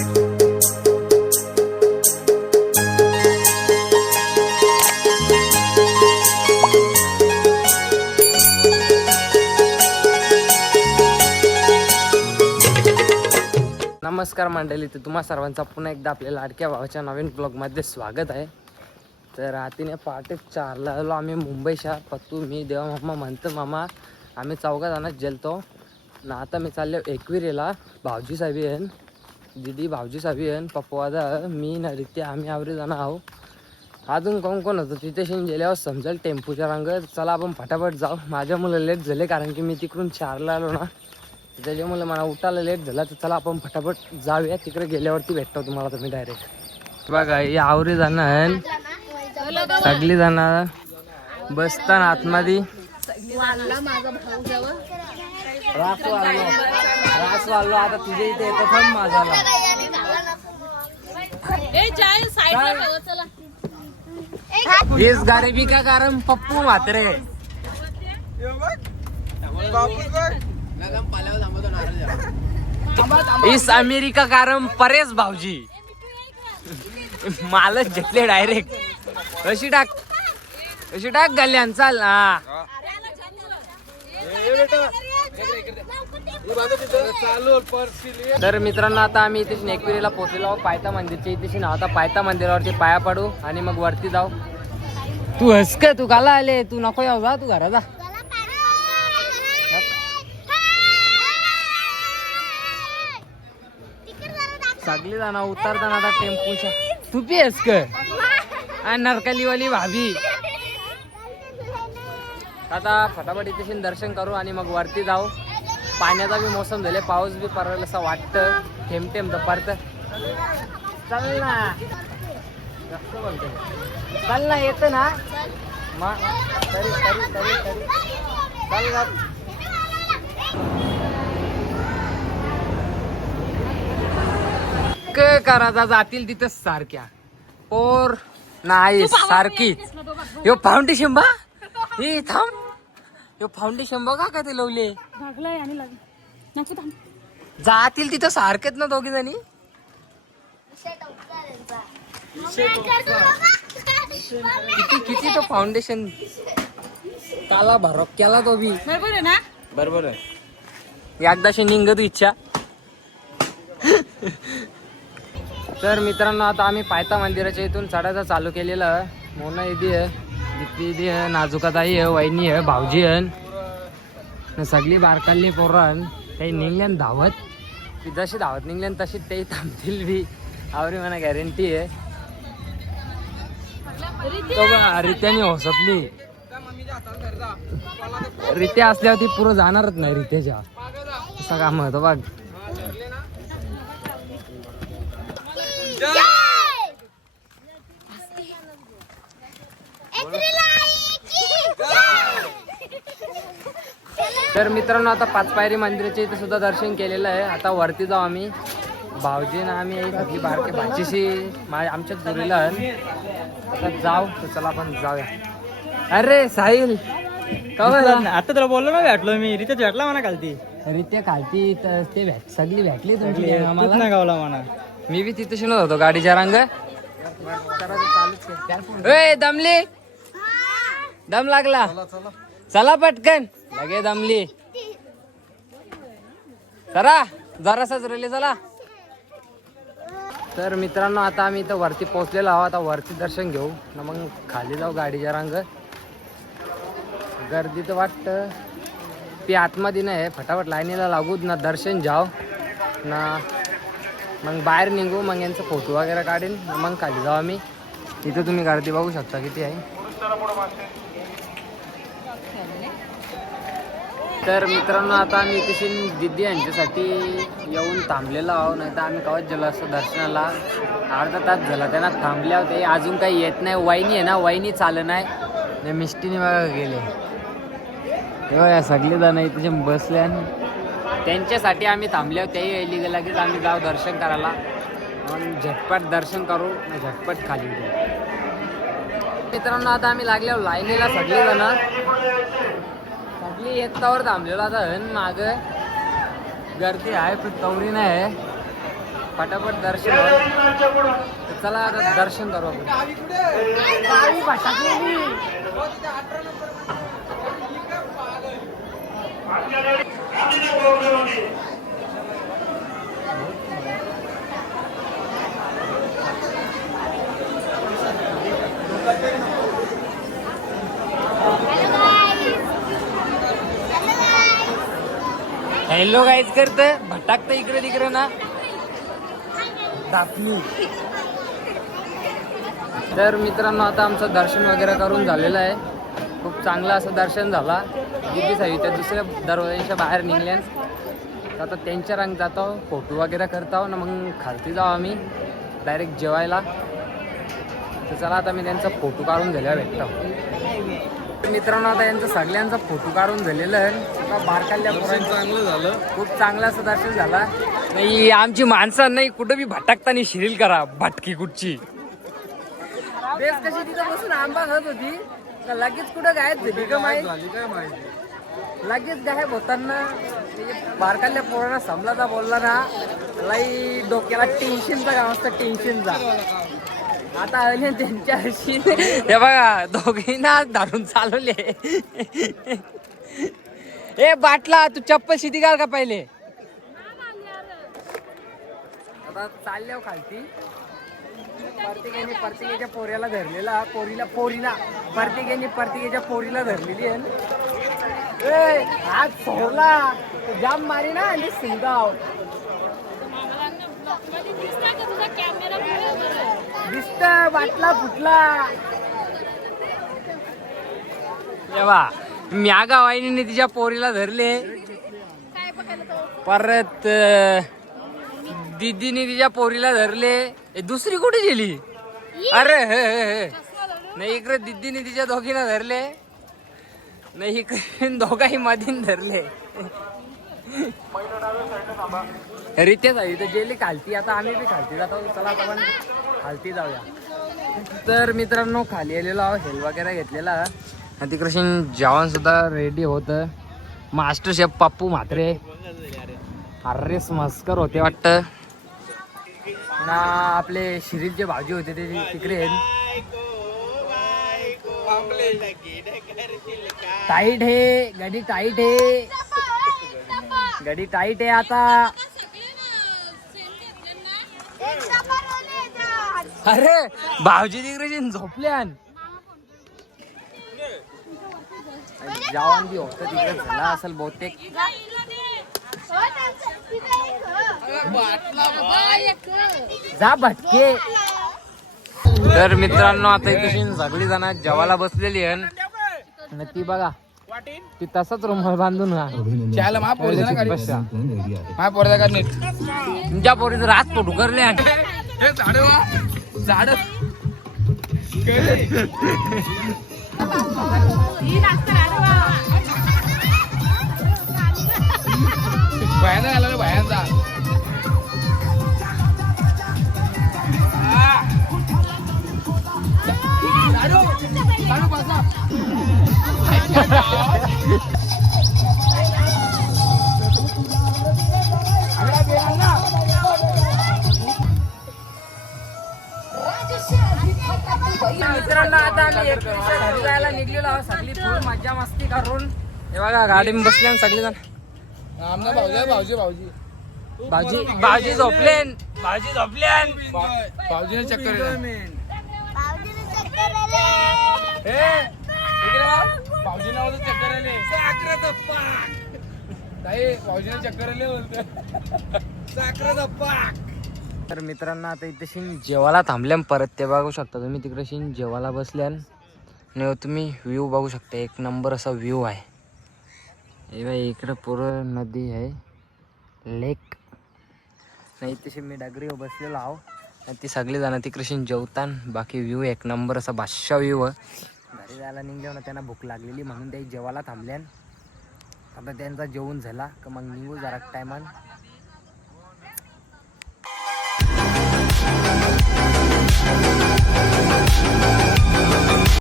नमस्कार मंडळी, तर तुम्हा सर्वांचा पुन्हा एकदा आपल्या लाडक्या भावाच्या नवीन ब्लॉगमध्ये स्वागत आहे. तर रात्रीने पहाटे 4ला आलो आम्ही मुंबई शहर. पत्तू, मी, देवा मामा, म्हणतो मामा, आम्ही 4 जणच गेलतो ना. आता मी चाललो एकविरेला. भाऊजी साहेब येन, दीदी भाऊजी साहेब येन, पप्पादा, मी ना रित्या, आम्ही आवरे जण आहो. अजून कोण कोण होतं तिथे शेण गेल्यावर समजेल टेम्पूच्या रांगत. चला आपण फटाफट जाऊ. माझ्या मुलं लेट झाले कारण की मी तिकडून 4ला आलो ना, त्याच्यामुळे मला उठायला लेट झाला. तर चला आपण फटाफट जाऊया. तिकडे गेल्यावरती भेटतो तुम्हाला तुम्ही डायरेक्ट. बघा ही आवरी जाणार, सगळी जाणार बसताना आतमध्ये. रास वाढलो आता तुझ्या इथे येतो. थांब माझाला इस गरीबी का कारण पप्पू म्हात्रे, इस अमेरिका कारण परेश भाऊजी. मालच घेतले डायरेक्ट. अशी टाक गल्यान. चाल ना. तर मित्रांनो, आता आम्ही इथे एकविरीला पोहोचलेलो आहोत. पायथा मंदिरच्या इथे ना. आता पायथा मंदिरावरती पाया पडू आणि मग वरती जाऊ. तू हस का? तू काला आले? तू नको याव, जा तू घरा जा. सगळी जाणार उतरताना आता टेम्पूच्या. तू पी आहेस का? नरकलीवाली भाभी. आता फटाफट इथे दर्शन करू आणि मग वरती जाऊ. पाण्याचा बी मोसम झाले, पाऊस बी पडला असं वाटतं. थेंब थेंब दपारत. चल ना, जास्त बोलतो. चल ना, येतं ना मग. तरी तरी तरी तरी चल ना. करायचा जातील तिथं सारख्या पोर नाही सारखी. यो फाउंडेशन बा, हे थांब. यो फाउंडेशन बघा का ते लावले. जातील तिथं सारखेच ना दोघी जणी. किती तो फाउंडेशन काला भरो केला तो बी. बरोबर आहे ना? बरोबर आहे. एकदाशी निघत इच्छा. तर मित्रांनो, आता आम्ही पायथा मंदिराच्या इथून चढायचं चालू केलेलं. मोना दिदी आहे, दीदी आहे, नाजुकाताई आहे, वहिनी आहे, भाऊजी आहे, सगळी बारकाली पोरण. काही निघल्यान धावत. जशी धावत निघल्यान तशी ते थांबतील बी. आवरी मला गॅरंटी आहे. रित्याने होसतली. रित्या असल्यावर ती पुरं जाणारच नाही. रित्याच्या असं काम होतं बघ. तर मित्रांनो, आता पाचपायरी मंदिराचे इथे सुद्धा दर्शन केलेलं आहे. आता वरती जाऊ आम्ही. भाऊजी ना आम्ही सगळी बारके भाचीशी आमच्या जोडीला आहे. आता जाऊ. तर चला आपण जाऊया. अरे साहिल, आता तुला बोललो ना, भेटलो मी. रित्या भेटला म्हणा खालती. रित्या खालती तर ते सगळी भेटली तुमची. गावला म्हणा. मी बी तिथे शिनत होतो गाडीच्या रंग. दमली, दम लागला. चला पटकन. लगे दमली. चला जरासाच रेले. चला. तर मित्रांनो, आता आम्ही इथं वरती पोहोचलेलो आहोत. आता वरती दर्शन घेऊ ना, मग खाली जाऊ गाडीच्या रंग. गर्दी तर वाटतं ती आतमध्ये नाही. फटाफट लाईनीला लागू ना, दर्शन जाऊ ना, मग बाहेर निघू. मग यांचा फोटो वगैरे काढीन, मग खाली जाऊ आम्ही. इथं तुम्ही गर्दी बघू शकता किती आहे. तर मित्रांनो, आता आम्ही इथे दिदी यांच्यासाठी येऊन थांबलेलो आहोत. नाही तर आम्ही कवच गेलो असतो दर्शनाला. अर्धा तास झाला त्यांना थांबले होते. अजून काही येत नाही. वहिनी आहे ना, वहिनी चालू नाही. मिष्टीने बघा गेले. तेव्हा या सगळे जण इथे बसले आणि त्यांच्यासाठी आम्ही थांबले. तेही यायला लगेच आम्ही जाऊ दर्शन करायला. मग झटपट दर्शन करू, झटपट खाली येऊ. मित्रांनो, आता आम्ही लागल्यावर लाईनीला सगळी जण. सगळी येतावर थांबलेलो. आता माग गर्दी आहे पण तवरी नाही. फटाफट दर्शन होईल. तर चला आता दर्शन करू आपण. गावी भटकलेली. हॅलो गाईज करत भटकतं इकडे तिकडे ना दापली. तर मित्रांनो आता आमचं दर्शन वगैरे करून झालेलं आहे. खूप चांगलं असं दर्शन झाला. दिदी साई त्या दुसऱ्या दरवाजाच्या बाहेर निघल्या. तर आता त्यांच्या रंग जातो, फोटो वगैरे करतो ना मग खालती जाऊ आम्ही डायरेक्ट जेवायला. तर चला आता मी त्यांचा फोटो काढून झाल्यावर भेटतो. मित्रांनो आता यांचं सगळ्यांचा फोटो काढून झालेलं आहे. बारकाल्या पोरांचं चांगलं झालं. खूप चांगलं असं दर्शन झाला. नाही आमची माणसं नाही कुठं बी भटकताना शिरील करा भटकी कुठची. बेस कशी तिथं बसून आंबा खात होती का लगेच कुठं गायब झाली का माहिती. लगेच गायब होताना बारकाल्या पोरांना समजा बोलला ना लई डोक्याला टेन्शनचा काम असतं टेन्शनचा. आता आले त्यांच्याशी हे बघा दोघींना धरून चालवले. ए बाटला तू चप्पल शिती घाल का पहिले. आता चालल्या खालती. प्रत्येकाच्या पोरीला धरलेला प्रत्येकाच्या पोरीला धरलेली आहे. हात सोडला जाम मारी ना आणि सिंगाव दिसत बाटला फुटला. तेव्हा म्या गावाईने तिच्या पोरीला धरले. परत दीदीने तिच्या पोरीला धरले. दुसरी कुठे गेली. अरे हे नाही इकडे दीदीने तिच्या दोघींना धरले. नाही इकडे दोघाही मधीन धरले. रितेश आहे तर गेली खालती. आता आम्ही बी खालती जातो. चला आता पण खालती जाऊया. तर मित्रांनो खाली आलेलो आहो. हेल वगैरे घेतलेला आणि तिकडे जेवण सुद्धा रेडी होतं. मास्टर शेफ पप्पू म्हात्रे अरेस मस्कर होते वाटतं ना. आपले शिरीलचे भाजी होते ते तिकडे टाईट आहे गाडी. टाईट आहे गाडी. टाईट आहे आता. अरे भाऊजी तिकडे झोपल्या. जेवण बी होतं तिकडे झाला असेल बहुतेक. जा भटके. तर मित्रांनो आता इथे सगळी जण जेवायला बसलेली आहे. ती बघा ती तसाच रुमाल बांधून तुमच्या पोरीचं रात फोटो करले. झाड भयानक आला भयांचा. मित्रांनो आता आम्ही घरी जायला निघलेलो आहोत. सगळी फुल मजा मस्ती करून हे बघा गाडी बसल्या सगळी जण. भाऊजी झोपलेन. भाऊजीने चक्कर तर मित्रांनो आता इथे जेवायला थांबल्या परत. ते बघू शकता तुम्ही तिकडे जेवायला बसल्या आणि तुम्ही व्ह्यू बघू शकता. एक नंबर असा व्ह्यू आहे. इकडे पूर्ण नदी आहे लेक. नाही तशी मी डगरीवर बसलेलो आहो. ती सगळी जण तिकडे जेवतान. बाकी व्ह्यू एक नंबर असा बादशाह व्ह्यू आहे. घरी जायला निघल्यावर ना त्यांना भूक लागलेली म्हणून ते जेवायला थांबल्यान. आता त्यांचा जेवण झाला का मग निघू जरा टायमान.